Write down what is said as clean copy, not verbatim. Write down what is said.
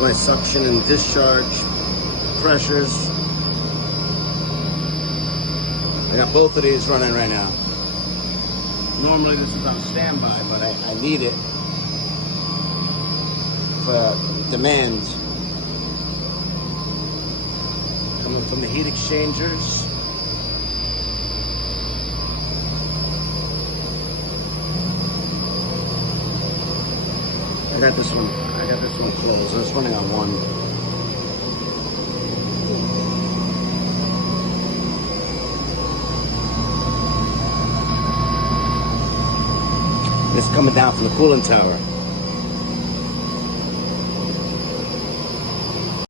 my suction and discharge pressures. I got both of these running right now. Normally this is on standby, but I need it for demand. Coming from the heat exchangers. I got this one closed. It's running on one. It's coming down from the cooling tower.